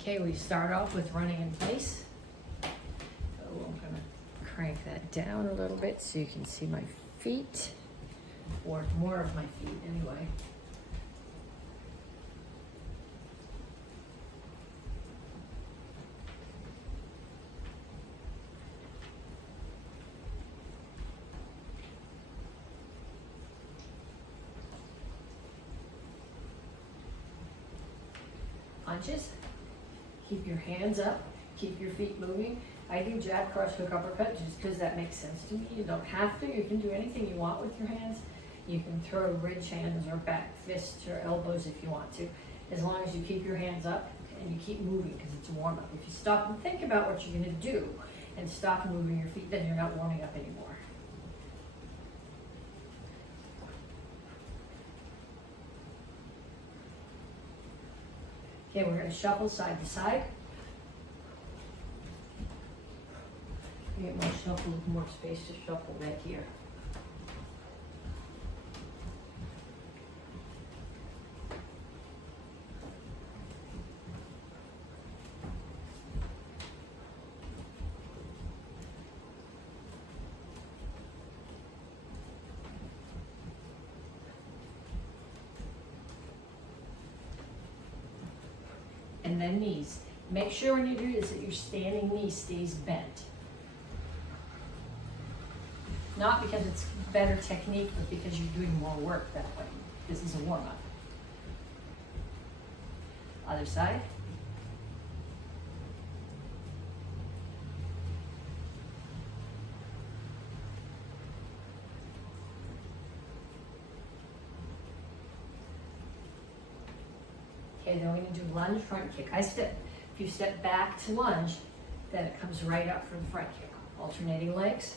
Okay, we start off with running in place. So I'm gonna crank that down a little bit so you can see my feet, or more of my feet anyway. Punches. Keep your hands up, keep your feet moving. I do jab, cross, hook, uppercut just because that makes sense to me. You don't have to. You can do anything you want with your hands. You can throw ridge hands or back fists or elbows if you want to, as long as you keep your hands up and you keep moving because it's a warm-up. If you stop and think about what you're going to do and stop moving your feet, then you're not warming up anymore. Okay, we're going to shuffle side to side. Get more shuffle with more space to shuffle back here. And then knees. Make sure when you do this that your standing knee stays bent. Not because it's better technique, but because you're doing more work that way. This is a warm-up. Other side. Okay, then we're going to do lunge, front kick. If you step back to lunge, then it comes right up for the front kick. Alternating legs.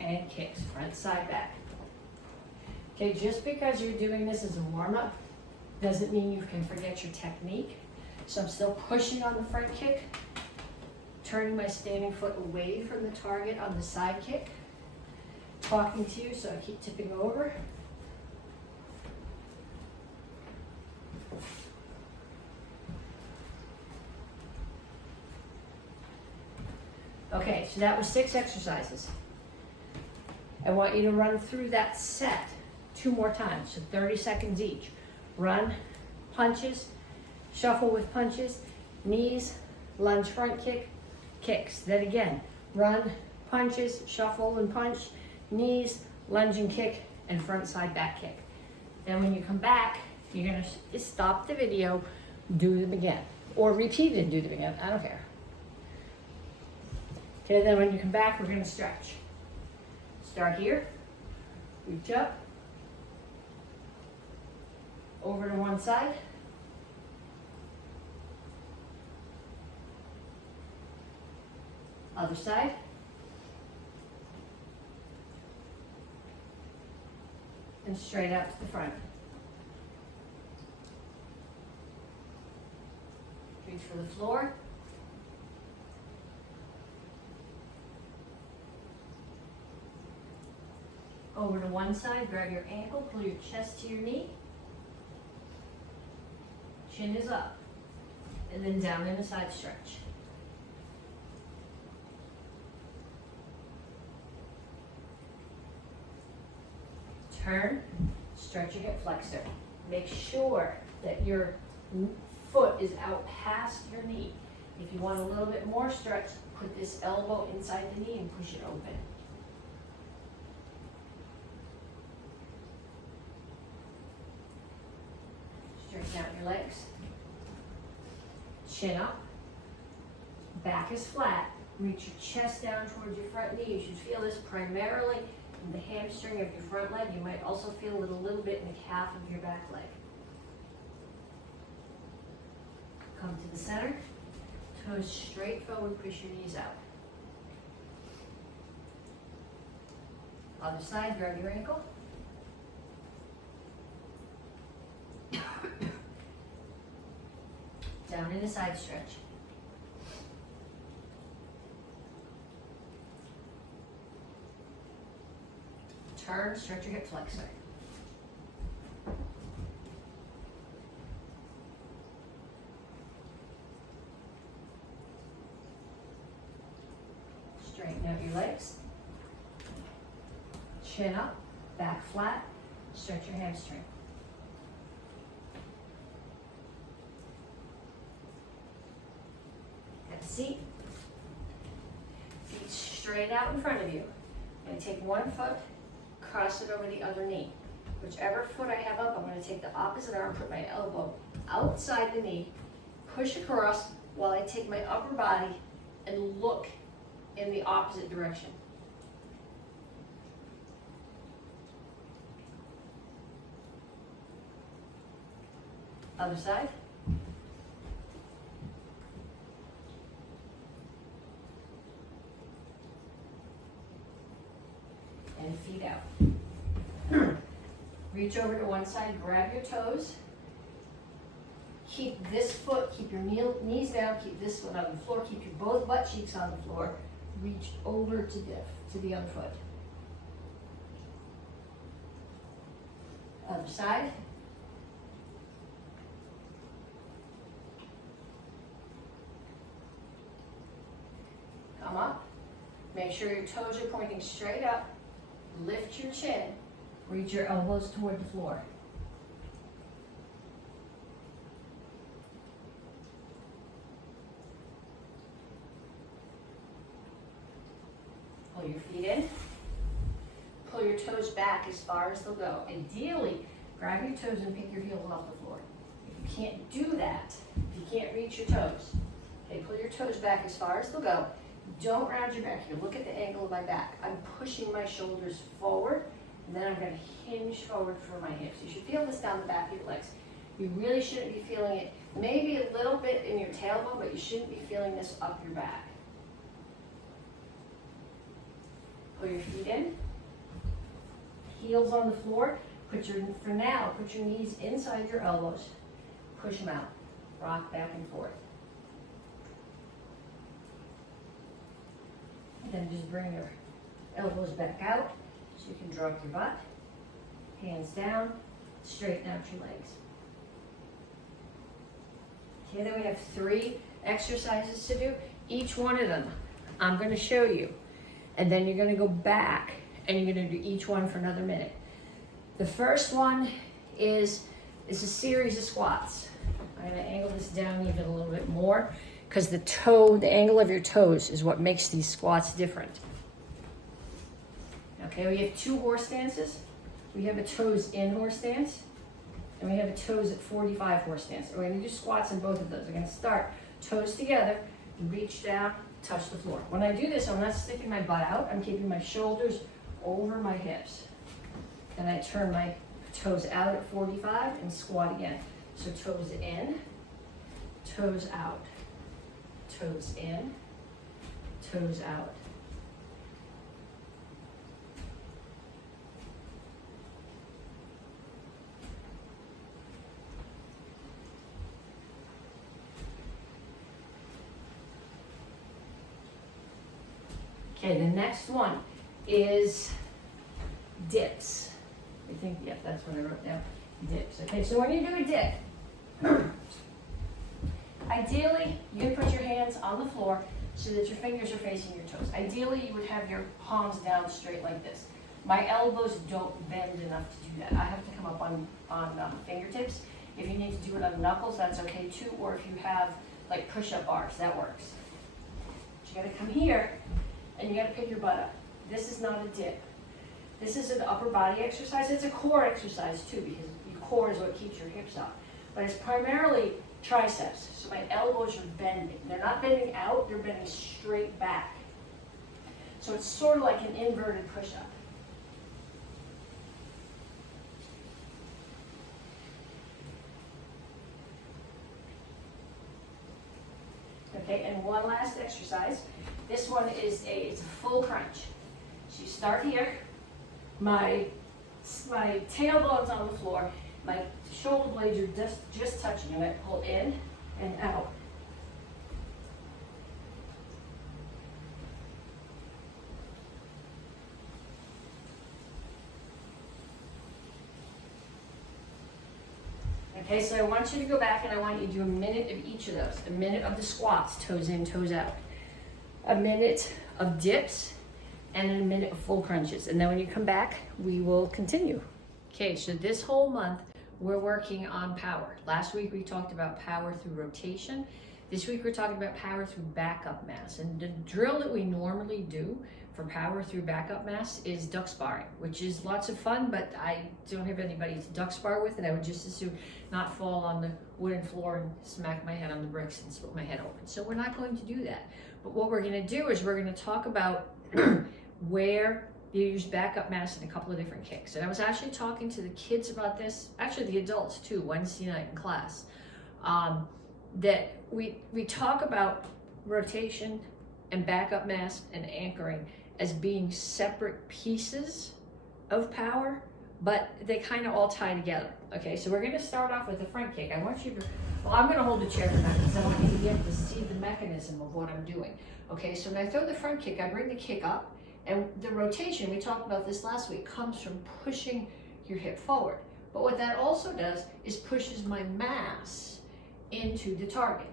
And kicks, front, side, back. Okay, just because you're doing this as a warm-up doesn't mean you can forget your technique. So I'm still pushing on the front kick, turning my standing foot away from the target on the side kick, talking to you so I keep tipping over. Okay, so that was 6 exercises. I want you to run through that set 2 more times, so 30 seconds each. Run, punches, shuffle with punches, knees, lunge, front kick, kicks. Then again, run, punches, shuffle and punch, knees, lunge and kick, and front, side, back kick. Then when you come back, you're gonna just stop the video, do them again. Or repeat it and do them again, I don't care. Okay, then when you come back, we're gonna stretch. Start here, reach up, over to one side, other side, and straight out to the front. Reach for the floor. Over to one side, grab your ankle, pull your chest to your knee. Chin is up. And then down in a side stretch. Turn, stretch your hip flexor. Make sure that your foot is out past your knee. If you want a little bit more stretch, put this elbow inside the knee and push it open. Straighten out your legs. Chin up. Back is flat. Reach your chest down towards your front knee. You should feel this primarily in the hamstring of your front leg. You might also feel it a little bit in the calf of your back leg. Come to the center. Toes straight forward. Push your knees out. Other side, grab your ankle. Down in a side stretch. Turn, stretch your hip flexor. Straighten out your legs. Chin up, back flat, stretch your hamstring. Have a seat. Feet straight out in front of you. I'm going to take one foot, cross it over the other knee. Whichever foot I have up, I'm going to take the opposite arm, put my elbow outside the knee, push across while I take my upper body and look in the opposite direction. Other side. And feet out. Reach over to one side, grab your toes. Keep this foot, keep your knees down, keep this foot on the floor, keep your both butt cheeks on the floor. Reach over to the other foot. Other side. Come up. Make sure your toes are pointing straight up. Lift your chin. Reach your elbows toward the floor. Pull your feet in. Pull your toes back as far as they'll go. Ideally, grab your toes and pick your heels off the floor. If you can't do that, if you can't reach your toes, okay, pull your toes back as far as they'll go. Don't round your back here. Look at the angle of my back. I'm pushing my shoulders forward, and then I'm going to hinge forward for my hips. You should feel this down the back of your legs. You really shouldn't be feeling it, maybe a little bit in your tailbone, but you shouldn't be feeling this up your back. Pull your feet in. Heels on the floor. For now, put your knees inside your elbows. Push them out. Rock back and forth. Then just bring your elbows back out so you can drop your butt. Hands down, straighten out your legs. Okay, then we have 3 exercises to do. Each one of them I'm going to show you. And then you're going to go back and you're going to do each one for another minute. The first one is a series of squats. I'm going to angle this down even a little bit more, because the angle of your toes is what makes these squats different. Okay, we have 2 horse stances. We have a toes in horse stance, and we have a toes at 45 horse stance. And we're gonna do squats in both of those. We're gonna start toes together, reach down, touch the floor. When I do this, I'm not sticking my butt out. I'm keeping my shoulders over my hips. Then I turn my toes out at 45 and squat again. So toes in, toes out. Toes in, toes out. Okay, the next one is dips. I think, yeah, that's what I wrote down. Dips. Okay, so when you do a dip, ideally, you put your hands on the floor so that your fingers are facing your toes. Ideally, you would have your palms down straight like this. My elbows don't bend enough to do that. I have to come up on fingertips. If you need to do it on knuckles, that's okay too. Or if you have like push-up bars, that works. But you gotta come here and you gotta pick your butt up. This is not a dip. This is an upper body exercise. It's a core exercise too, because your core is what keeps your hips up. But it's primarily triceps. So my elbows are bending. They're not bending out, they're bending straight back. So it's sort of like an inverted push-up. Okay, and one last exercise. This one is it's a full crunch. So you start here, my tailbone's on the floor, my shoulder blades are just touching, and I pull in and out. Okay, so I want you to go back and I want you to do a minute of each of those. A minute of the squats, toes in, toes out. A minute of dips, and a minute of full crunches. And then when you come back, we will continue. Okay, so this whole month, we're working on power. Last week we talked about power through rotation. This week we're talking about power through backup mass. And the drill that we normally do for power through backup mass is duck sparring, which is lots of fun, but I don't have anybody to duck spar with, and I would just as soon not fall on the wooden floor and smack my head on the bricks and split my head open. So we're not going to do that. But what we're gonna do is we're gonna talk about where you use backup mass in a couple of different kicks. And I was actually talking to the kids about this, actually the adults too, Wednesday night in class, that we talk about rotation and backup mass and anchoring as being separate pieces of power, but they kind of all tie together. Okay, so we're gonna start off with the front kick. I want you to, well, I'm gonna hold the chair for that because I want you to get to see the mechanism of what I'm doing. Okay, so when I throw the front kick, I bring the kick up, and the rotation, we talked about this last week, comes from pushing your hip forward. But what that also does is pushes my mass into the target.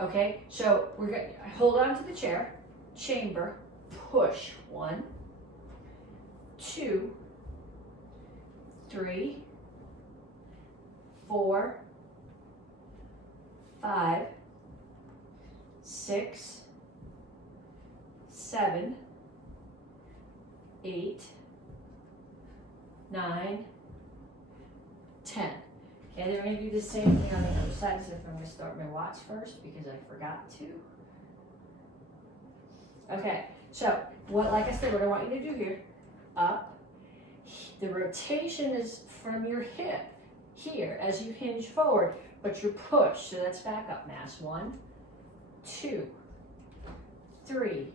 Okay, so we're gonna hold on to the chair, chamber, push. 1, 2, 3, 4, 5, 6, 7, 8, 9, 10. Okay, then we're going to do the same thing on the other side. So I'm going to start my watch first because I forgot to. Okay, so like I said, what I want you to do here, up. The rotation is from your hip here as you hinge forward, but you're pushed, so that's backup mass. 1, 2, 3,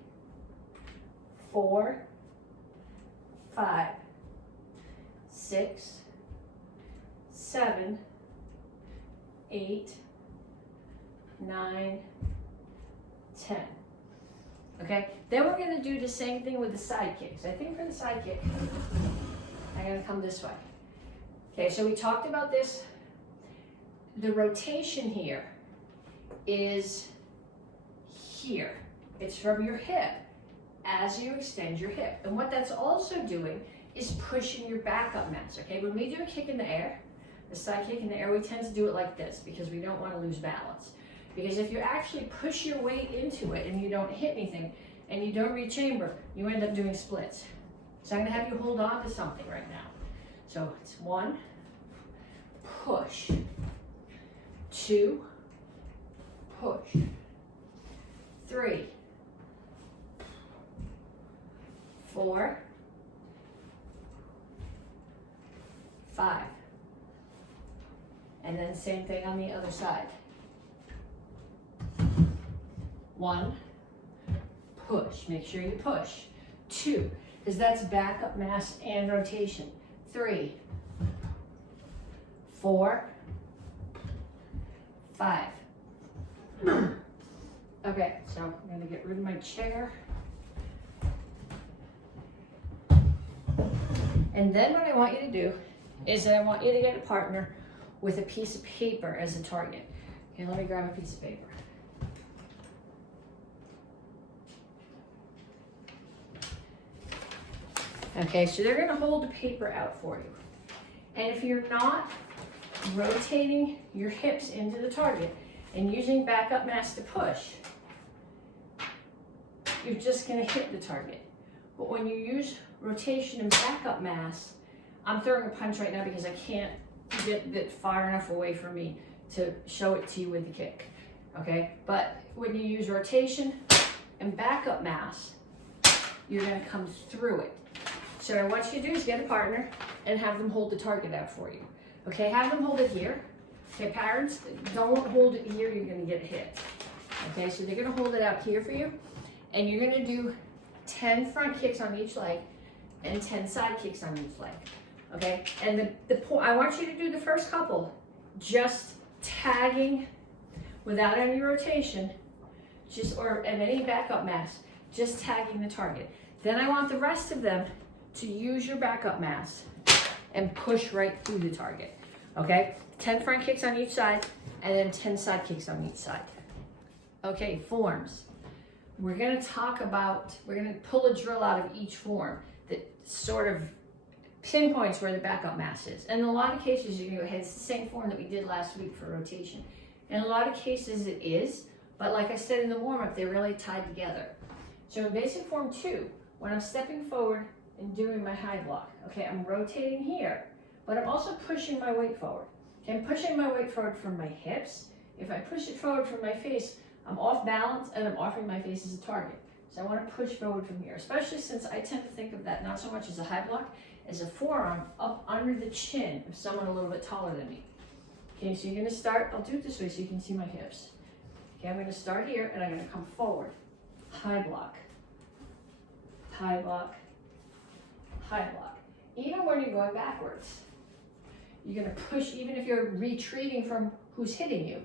4, 5, 6, 7, 8, 9, 10. Okay, then we're going to do the same thing with the side kicks. I think for the side kick, I'm going to come this way. Okay, so we talked about this. The rotation here is here. It's from your hip as you extend your hip. And what that's also doing is pushing your backup mass. Okay, when we do a kick in the air, the side kick in the air, we tend to do it like this because we don't want to lose balance. Because if you actually push your weight into it and you don't hit anything and you don't rechamber, you end up doing splits. So I'm going to have you hold on to something right now. So it's 1, push, 2, push, 3, 4, 5. And then same thing on the other side. 1, push, make sure you push. 2, because that's backup mass and rotation. 3, 4, 5. Okay, so I'm going to get rid of my chair. And then what I want you to do is I want you to get a partner with a piece of paper as a target. Okay, let me grab a piece of paper. Okay, so they're going to hold the paper out for you. And if you're not rotating your hips into the target and using backup mass to push, you're just going to hit the target. But when you use rotation and backup mass, I'm throwing a punch right now because I can't get it far enough away from me to show it to you with the kick. Okay, but when you use rotation and backup mass, you're going to come through it. So what I want you to do is get a partner and have them hold the target out for you. Okay, have them hold it here. Okay, parents, don't hold it here, you're gonna get hit. Okay, so they're gonna hold it out here for you, and you're gonna do 10 front kicks on each leg, and 10 side kicks on each leg. Okay, and I want you to do the first couple just tagging without any rotation, and any backup mass, just tagging the target. Then I want the rest of them to use your backup mass and push right through the target. Okay, 10 front kicks on each side, and then 10 side kicks on each side. Okay, forms. We're gonna pull a drill out of each form that sort of pinpoints where the backup mass is. And in a lot of cases, you're gonna go ahead, it's the same form that we did last week for rotation. In a lot of cases it is, but like I said in the warm-up, they're really tied together. So in basic form 2, when I'm stepping forward and doing my high block, okay, I'm rotating here, but I'm also pushing my weight forward. Okay, I'm pushing my weight forward from my hips. If I push it forward from my face, I'm off balance and I'm offering my face as a target. So I want to push forward from here, especially since I tend to think of that not so much as a high block, as a forearm up under the chin of someone a little bit taller than me. Okay, so you're going to start, I'll do it this way so you can see my hips. Okay, I'm going to start here and I'm going to come forward. High block, high block, high block. Even when you're going backwards, you're going to push, even if you're retreating from who's hitting you,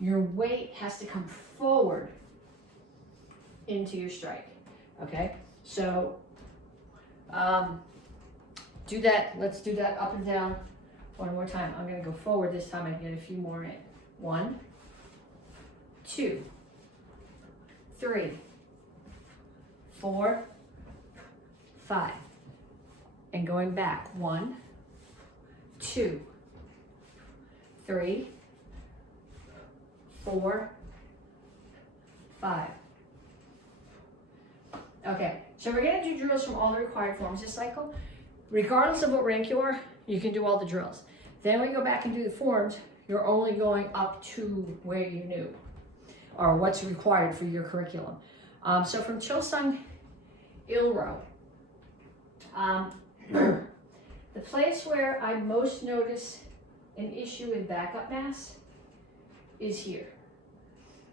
your weight has to come forward into your strike. Okay, so do that. Let's do that up and down one more time. I'm going to go forward this time. I can get a few more in. 1, 2, 3, 4, 5. And going back. 1, 2, 3, 4, 5. Okay, so we're going to do drills from all the required forms this cycle. Regardless of what rank you are, you can do all the drills. Then we go back and do the forms, you're only going up to where you knew, or what's required for your curriculum. So from Chosung Ilro, the place where I most notice an issue with backup mass is here.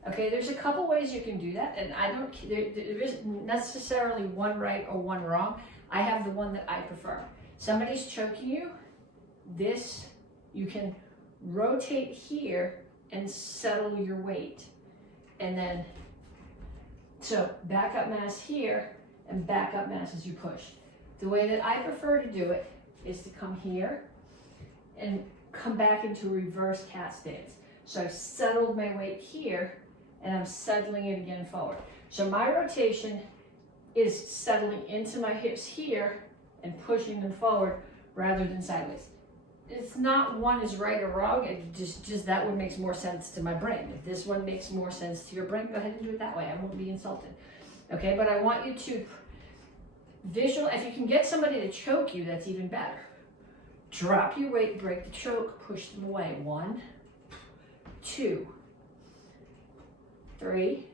Okay, there's a couple ways you can do that, and there isn't necessarily one right or one wrong. I have the one that I prefer. Somebody's choking you, you can rotate here and settle your weight. And then, so backup mass here and backup mass as you push. The way that I prefer to do it is to come here and come back into reverse cat stance. So I've settled my weight here and I'm settling it again forward. So my rotation is settling into my hips here and pushing them forward rather than sideways. It's not one is right or wrong, it just that one makes more sense to my brain. If this one makes more sense to your brain, go ahead and do it that way. I won't be insulted. Okay, but I want you to if you can get somebody to choke you, that's even better. Drop your weight, break the choke, push them away. 1, 2, 3,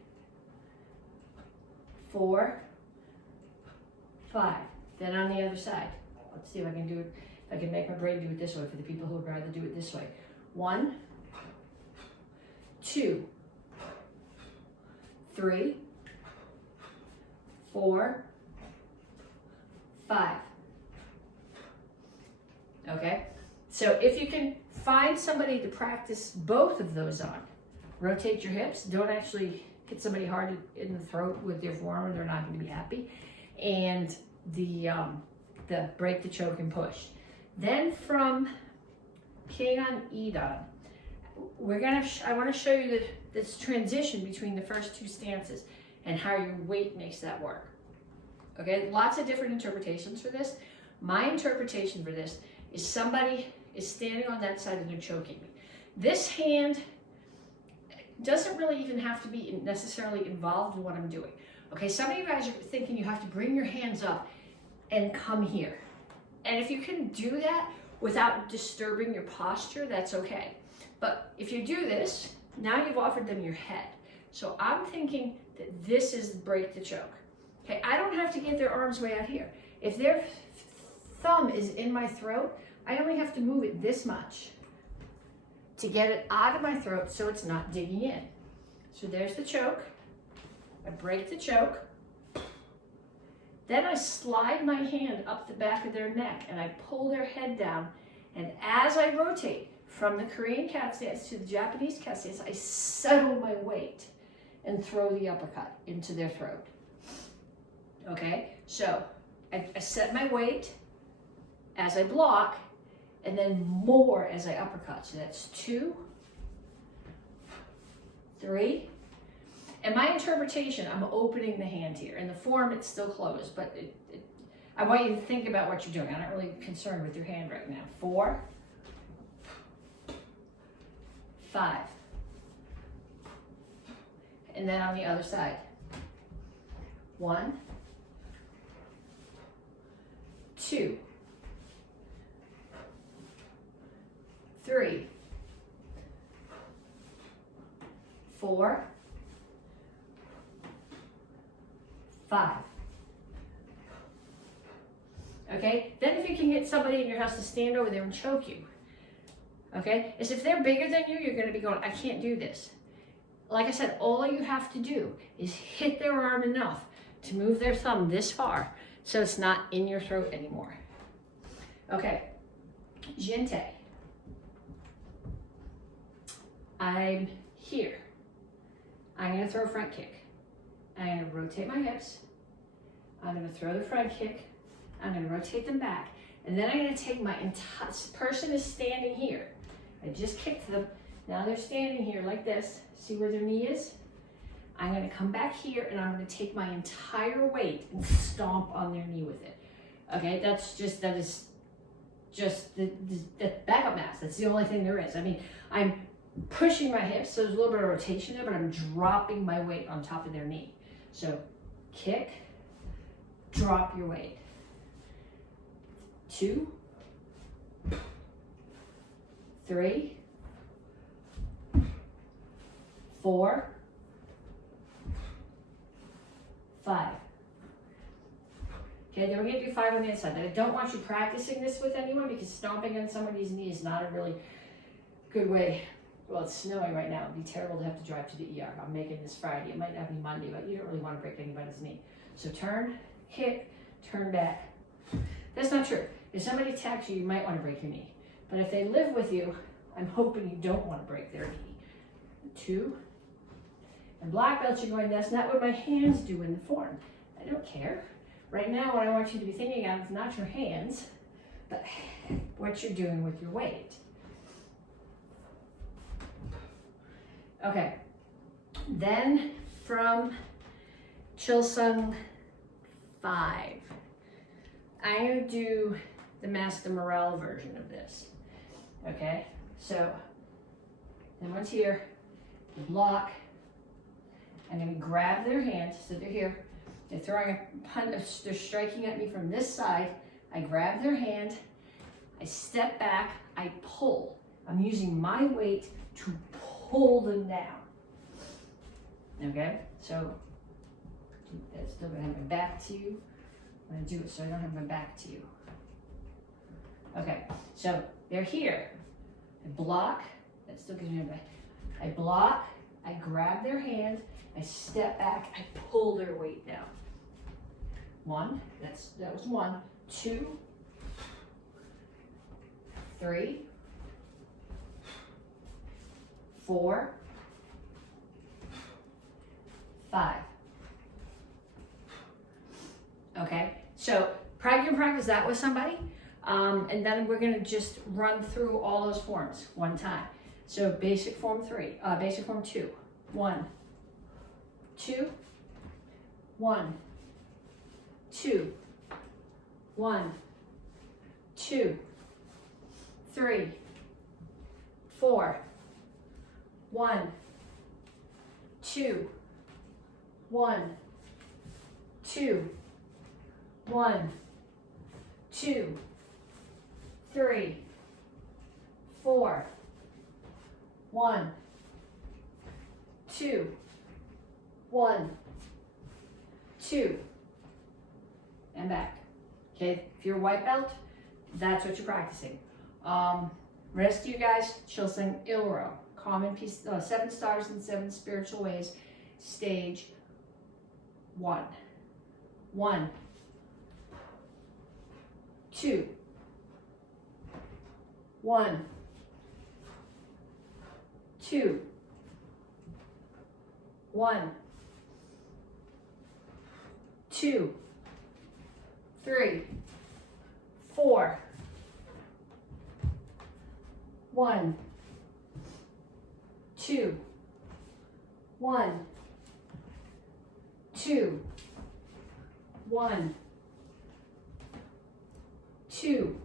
4, 5. Then on the other side. Let's see if I can do it. If I can make my brain do it this way for the people who would rather do it this way. 1, 2, 3, 4, 5. Okay? So if you can find somebody to practice both of those on, rotate your hips, don't actually hit somebody hard in the throat with your forearm or they're not going to be happy. And the break the choke and push. Then from Keigan Idan, I want to show you this transition between the first two stances and how your weight makes that work. Okay, lots of different interpretations for this. My interpretation for this is somebody is standing on that side and they're choking me. This hand doesn't really even have to be necessarily involved in what I'm doing. Okay, some of you guys are thinking you have to bring your hands up and come here. And if you can do that without disturbing your posture, that's okay. But if you do this, now you've offered them your head. So I'm thinking that this is break the choke. Okay, I don't have to get their arms way out here. If their thumb is in my throat, I only have to move it this much to get it out of my throat so it's not digging in. So there's the choke. I break the choke. Then I slide my hand up the back of their neck and I pull their head down. And as I rotate from the Korean cat stance to the Japanese cat stance, I settle my weight and throw the uppercut into their throat. Okay, so I set my weight as I block, and then more as I uppercut. So that's 2, 3. And my interpretation, I'm opening the hand here. In the form, it's still closed, but I want you to think about what you're doing. I'm not really concerned with your hand right now. 4, 5. And then on the other side. 1, 2, 3, 4, 5. Okay, then if you can get somebody in your house to stand over there and choke you, okay, is if they're bigger than you, you're going to be going, I can't do this. Like I said, all you have to do is hit their arm enough to move their thumb this far so it's not in your throat anymore. Okay, Jinte. I'm here. I'm going to throw a front kick. I'm going to rotate my hips. I'm going to throw the front kick. I'm going to rotate them back. And then I'm going to take my entire, person is standing here. I just kicked them. Now they're standing here like this. See where their knee is? I'm going to come back here and I'm going to take my entire weight and stomp on their knee with it. Okay, that is just the backup mass. That's the only thing there is. I mean, I'm pushing my hips, so there's a little bit of rotation there, but I'm dropping my weight on top of their knee. So kick, drop your weight. 2, 3, 4, 5. Okay, then we're going to do 5 on the inside. But I don't want you practicing this with anyone because stomping on somebody's knee is not a really good way. Well, it's snowing right now. It'd be terrible to have to drive to the ER. I'm making this Friday. It might not be Monday, but you don't really want to break anybody's knee. So turn, kick, turn back. That's not true. If somebody attacks you, you might want to break your knee. But if they live with you, I'm hoping you don't want to break their knee. 2. And black belts, you're going, that's not what my hands do in the form. I don't care. Right now, what I want you to be thinking of is not your hands, but what you're doing with your weight. Okay. Then from Chilsung 5, I'm going to do the Master Morale version of this. Okay? So, then once here, the block. I'm going to grab their hand, so they're here. They're throwing a punch, they're striking at me from this side. I grab their hand, I step back, I pull. I'm using my weight to pull them down. Okay, so that's still gonna have my back to you. I'm gonna do it so I don't have my back to you. Okay, so they're here. I block, that still gives me my back. I block, I grab their hand, I step back, I pull their weight down. 1, that was 1, 2, 3, 4, 5. Okay, so practice that with somebody, and then we're going to just run through all those forms one time. So basic form 3, basic form 2, 1, 2, 1, 2, 1, 2, 3, 4, 1, 2, 1, 2, 1, 2, 3, 4, 1, 2, 1, 2, and back. Okay, if you're a white belt, that's what you're practicing. Rest of you guys, Chilsung Ilro, common piece, 7 stars and 7 spiritual ways, stage 1. 1, 2, 1, 2, 1, 2, 3, 4, 1, 2, 1, 2, 1, 2,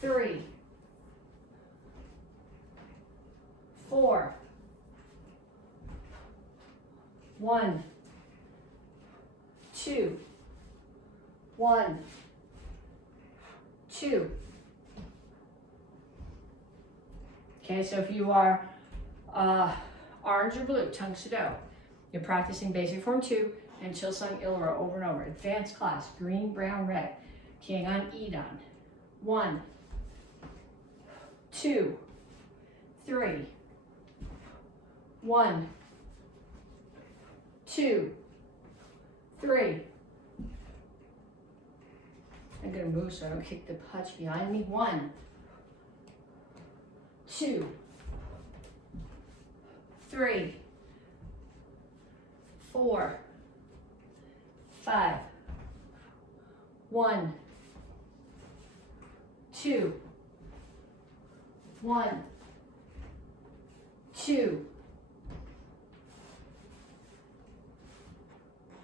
3, 4, 1, 2, 1, 2. Okay, so if you are orange or blue, Tang Soo Do, you're practicing basic form 2 and Chilsung Ilra over and over. Advanced class, green, brown, red. Tiangan Idan. 1, 2, 3, 1, 2, 3. I'm gonna move so I don't kick the punch behind me. 1, 2, 3, 4, 5, 1, 2, 1, 2,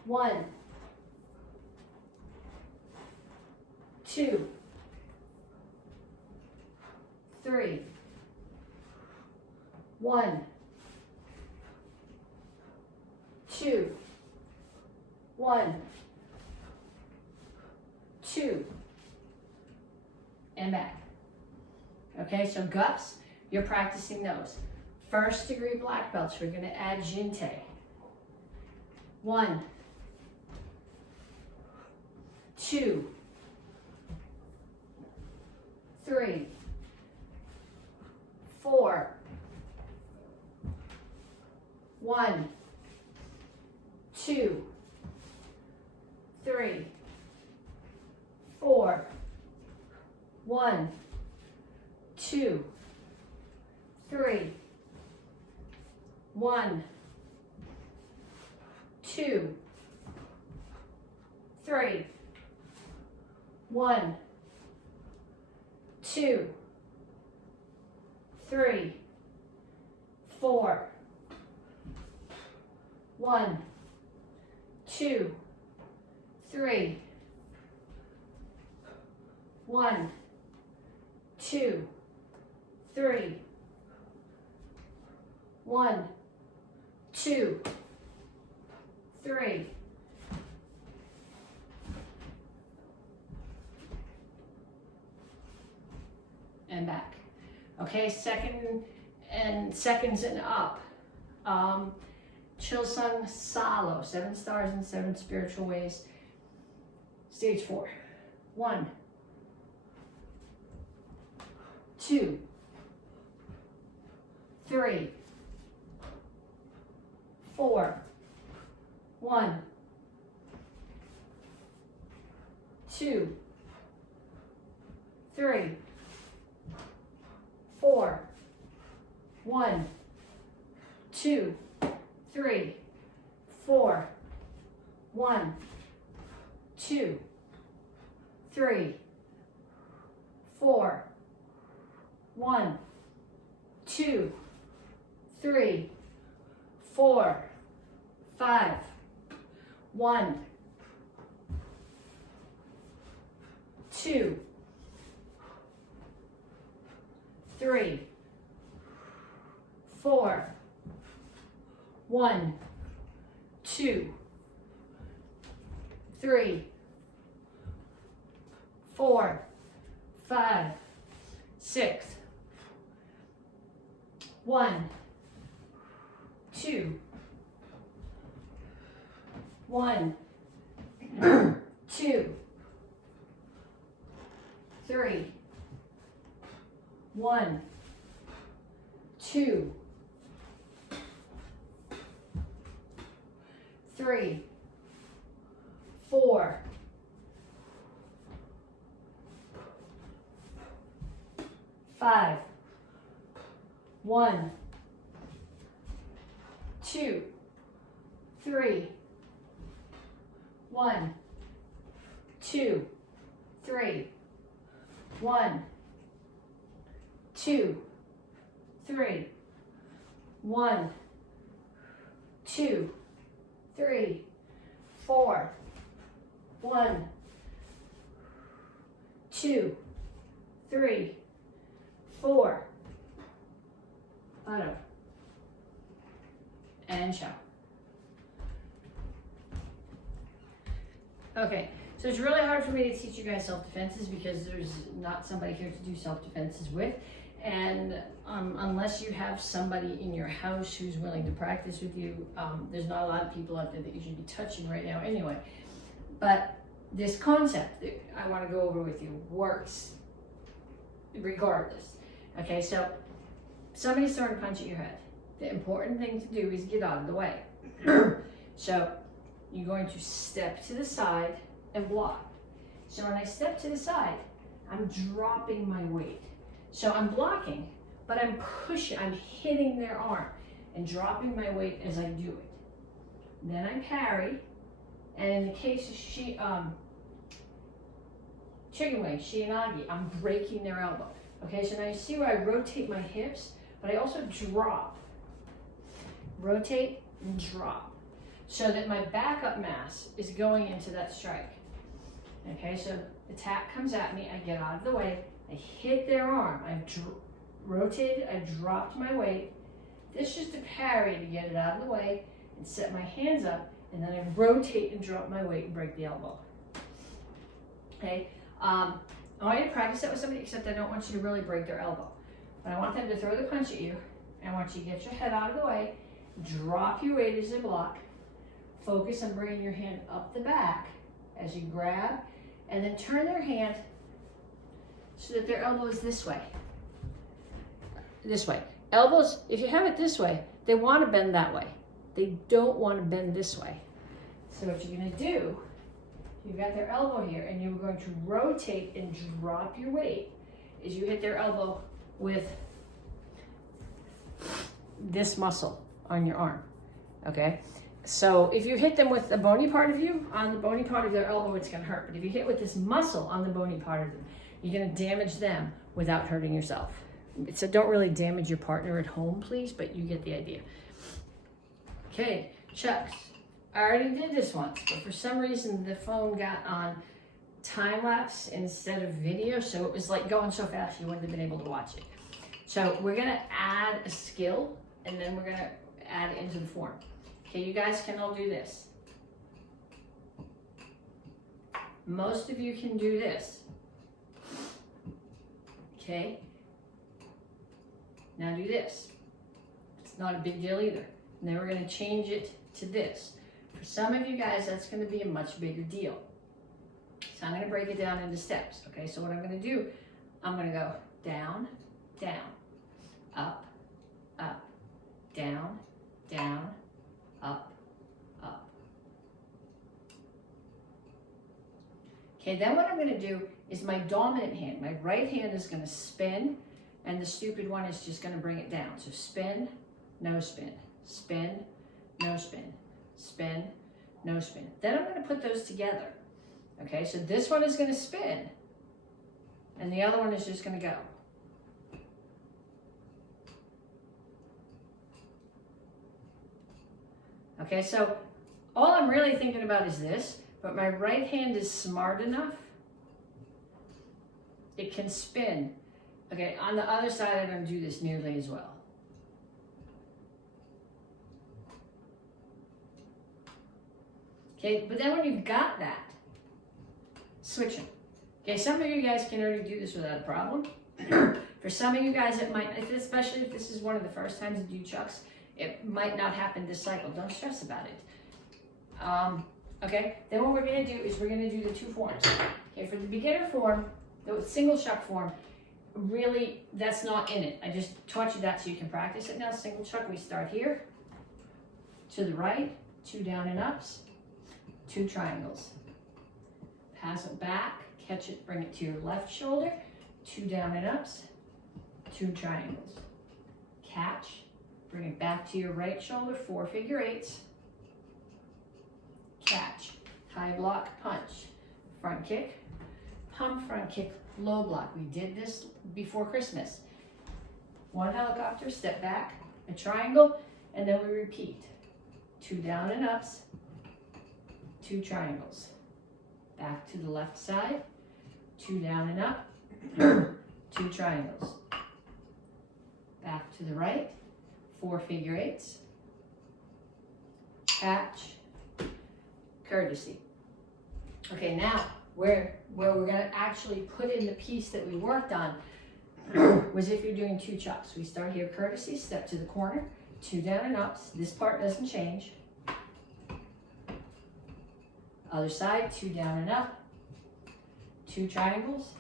1, 2, 3, 1, 2, 1, 2, and back. Okay, so gups, you're practicing those. First degree black belts, we're gonna add jinte. 1, 2, 3, 4, 1, 2, 3, 4, 1, 2, 3, 1, 2, 3, 1, 2, 3, 4, 1, 2, 3, 1, 2, 3, 1, 2, 3. And back. Okay, seconds and up. Chilsung Salo, 7 stars and 7 spiritual ways. Stage 4. 1, 2, 3, 4, 1, 2, 3, 4, 1, 2, 3, 4, 1, 2, 3, 4, 1, 2, 3, 4, 5, 1, 2, 3, 4, 1, 2, 3, 4, 5, 6, 1, 2, 1, 2, 3, 1, 2, 3, 4, 5, 1, 2, 3, 1, 2, 3, 1, 2, 3, 1, 2, 3, 4, 1, 2, 3, 4. Bottom. And show. Okay, so it's really hard for me to teach you guys self-defenses because there's not somebody here to do self-defenses with. And unless you have somebody in your house who's willing to practice with you, there's not a lot of people out there that you should be touching right now anyway. But this concept that I want to go over with you works regardless. Okay, so somebody's throwing a punch at your head. The important thing to do is get out of the way. So you're going to step to the side and block. So when I step to the side, I'm dropping my weight. So I'm blocking, but I'm pushing, I'm hitting their arm and dropping my weight as I do it. Then I parry, and in the case of chicken wing, shiinagi, I'm breaking their elbow. Okay, so now you see where I rotate my hips, but I also drop. Rotate and drop. So that my backup mass is going into that strike. Okay, so the tap comes at me, I get out of the way, I hit their arm, I've rotated, I've dropped my weight. This is just a parry to get it out of the way and set my hands up, and then I rotate and drop my weight and break the elbow. Okay, I want you to practice that with somebody, except I don't want you to really break their elbow. But I want them to throw the punch at you, and I want you to get your head out of the way, drop your weight as a block, focus on bringing your hand up the back as you grab, and then turn their hand so that their elbow is this way. This way. Elbows, if you have it this way, they want to bend that way. They don't want to bend this way. So what you're going to do, you've got their elbow here, and you're going to rotate and drop your weight as you hit their elbow with this muscle on your arm. Okay? So if you hit them with the bony part of you, on the bony part of their elbow, it's going to hurt. But if you hit with this muscle on the bony part of them, you're going to damage them without hurting yourself. So don't really damage your partner at home, please, but you get the idea. Okay, chucks. I already did this once, but for some reason the phone got on time lapse instead of video, so it was like going so fast you wouldn't have been able to watch it. So we're going to add a skill, and then we're going to add it into the form. Okay, you guys can all do this. Most of you can do this. Okay? Now do this. It's not a big deal either. And then we're going to change it to this. For some of you guys, that's going to be a much bigger deal. So I'm going to break it down into steps. Okay, so what I'm going to do, I'm going to go down, down, up, up, down, down, up, up. Okay, then what I'm going to do is my dominant hand, my right hand is going to spin, and the stupid one is just going to bring it down. So spin, no spin, spin, no spin, spin, no spin. Then I'm going to put those together. Okay, so this one is going to spin, and the other one is just going to go. Okay, so all I'm really thinking about is this, but my right hand is smart enough. It can spin. Okay, on the other side, I don't do this nearly as well. Okay, but then when you've got that, switch them. Okay, some of you guys can already do this without a problem. For some of you guys, it might, especially if this is one of the first times you do chucks, it might not happen this cycle. Don't stress about it. Okay, then what we're going to do is we're going to do the two forms. Okay, for the beginner form, the single chuck form, really, that's not in it. I just taught you that so you can practice it now. Single chuck, we start here, to the right, 2 down and ups, 2 triangles. Pass it back, catch it, bring it to your left shoulder, 2 down and ups, 2 triangles. Catch, bring it back to your right shoulder, 4 figure eights. Catch, high block, punch, front kick, pump, front kick, low block. We did this before Christmas. 1 helicopter, step back, a triangle, and then we repeat. 2 down and ups, 2 triangles. Back to the left side, 2 down and up, 2 triangles. Back to the right, 4 figure eights. Catch, courtesy. Okay, now where we're gonna actually put in the piece that we worked on was if you're doing 2 chops. We start here, courtesy, step to the corner, 2 down and ups. This part doesn't change. Other side, 2 down and up, 2 triangles,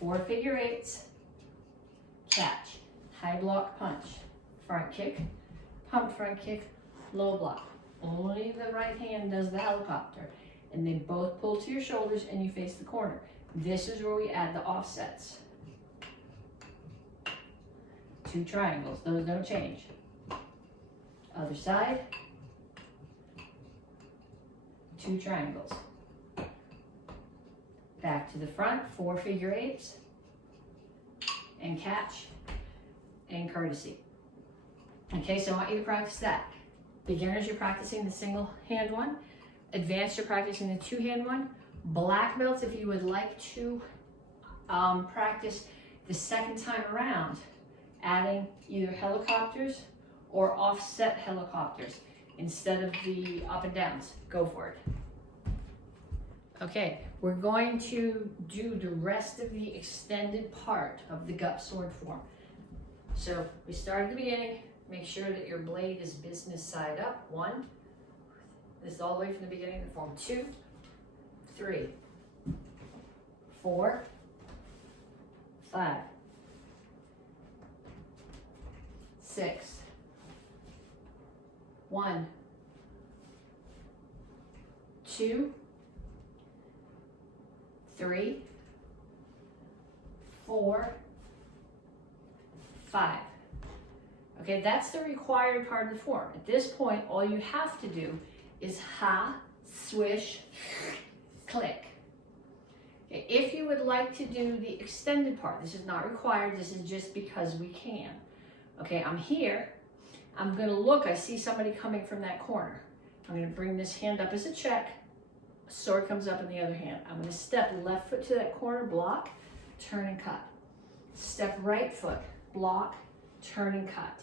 4 figure eights, catch, high block, punch, front kick, pump, front kick, low block. Only the right hand does the helicopter, and they both pull to your shoulders and you face the corner. This is where we add the offsets. 2 triangles, those don't change. Other side, 2 triangles. Back to the front, 4 figure eights, and catch, and courtesy. Okay, so I want you to practice that. Beginners, you're practicing the single hand one. Advanced, you're practicing the 2-hand one. Black belts, if you would like to practice the second time around, adding either helicopters or offset helicopters instead of the up and downs. Go for it. Okay, we're going to do the rest of the extended part of the gut sword form. So we start at the beginning. Make sure that your blade is business side up. 1. This is all the way from the beginning of the form. 2, 3, 4, 5, 6, 1, 2, 3, 4, 5. Okay, that's the required part of the form. At this point, all you have to do is ha, swish, click. Okay, if you would like to do the extended part, this is not required, this is just because we can. Okay, I'm here, I'm gonna look, I see somebody coming from that corner. I'm gonna bring this hand up as a check, sword comes up in the other hand. I'm gonna step left foot to that corner, block, turn and cut. Step right foot, block, turn and cut.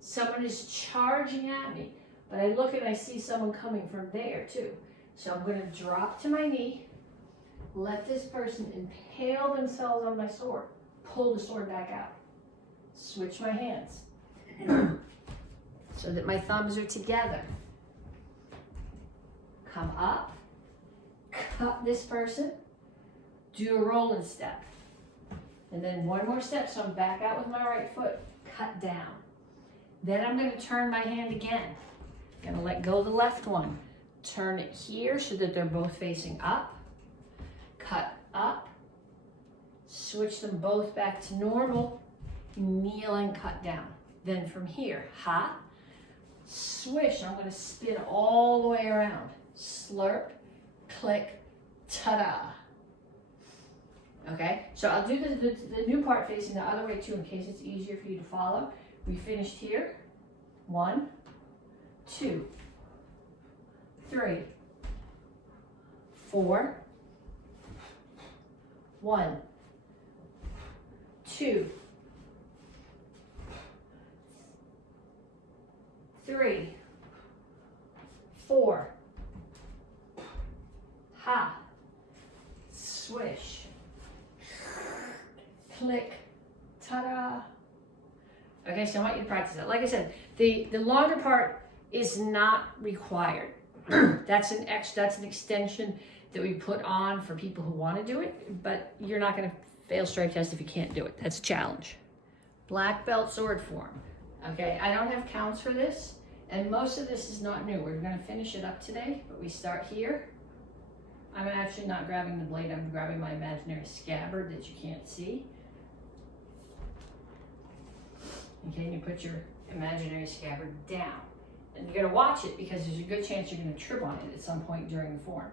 Someone is charging at me, but I look and I see someone coming from there too. So I'm going to drop to my knee, let this person impale themselves on my sword, pull the sword back out, switch my hands so that my thumbs are together. Come up, cut this person, do a rolling step, and then 1 more step, so I'm back out with my right foot, cut down. Then I'm going to turn my hand again. I'm going to let go of the left one. Turn it here so that they're both facing up. Cut up. Switch them both back to normal. Kneel and cut down. Then from here, ha. Swish. I'm going to spin all the way around. Slurp, click, ta-da. Okay, so I'll do the new part facing the other way too in case it's easier for you to follow. We finished here. 1, 2, 3, 4, 1, 2, 3, 4, ha, swish, click, ta-da. Okay, so I want you to practice that. Like I said, the longer part is not required. That's an extension that we put on for people who want to do it, but you're not going to fail stripe test if you can't do it. That's a challenge. Black belt sword form. Okay, I don't have counts for this, and most of this is not new. We're going to finish it up today, but we start here. I'm actually not grabbing the blade, I'm grabbing my imaginary scabbard that you can't see. Okay, and you put your imaginary scabbard down. And you're gonna watch it because there's a good chance you're gonna trip on it at some point during the form.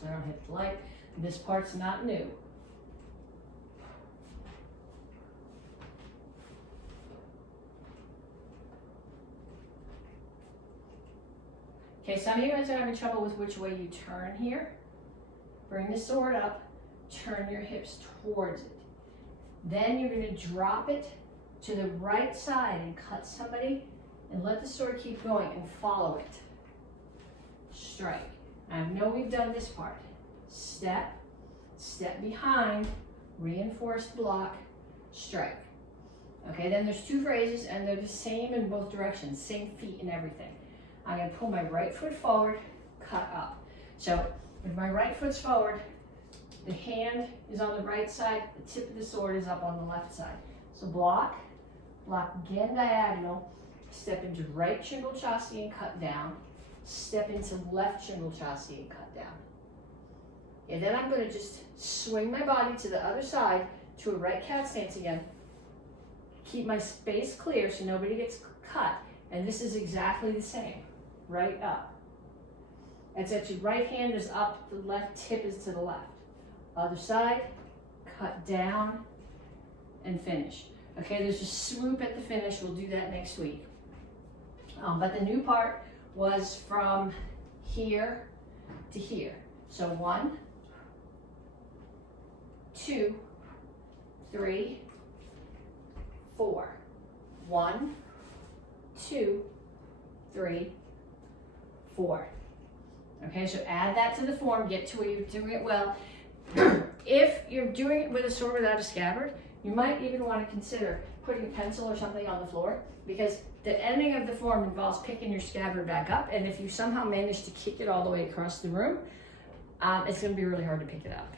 So I don't hit the light. This part's not new. Okay, some of you guys are having trouble with which way you turn here. Bring the sword up, turn your hips towards it. Then you're going to drop it to the right side and cut somebody, and let the sword keep going and follow it. Strike. I know we've done this part. Step, step behind, reinforced block, strike. Okay, then there's two phrases and they're the same in both directions, same feet and everything. I'm gonna pull my right foot forward, cut up. So with my right foot's forward, the hand is on the right side, the tip of the sword is up on the left side. So block, block again diagonal, step into right shingle chassis and cut down. Step into left shingle chassis and cut down. And then I'm going to just swing my body to the other side to a right cat stance again. Keep my space clear so nobody gets cut. And this is exactly the same. Right up. Except your right hand is up, the left tip is to the left. Other side, cut down, and finish. Okay, there's a swoop at the finish. We'll do that next week. But the new part was from here to here. So 1, 2, 3, 4. 1, 2, 3, 4. Okay, so add that to the form, get to where you're doing it well. If you're doing it with a sword without a scabbard, you might even want to consider putting a pencil or something on the floor, because the ending of the form involves picking your scabbard back up, and if you somehow manage to kick it all the way across the room, it's going to be really hard to pick it up.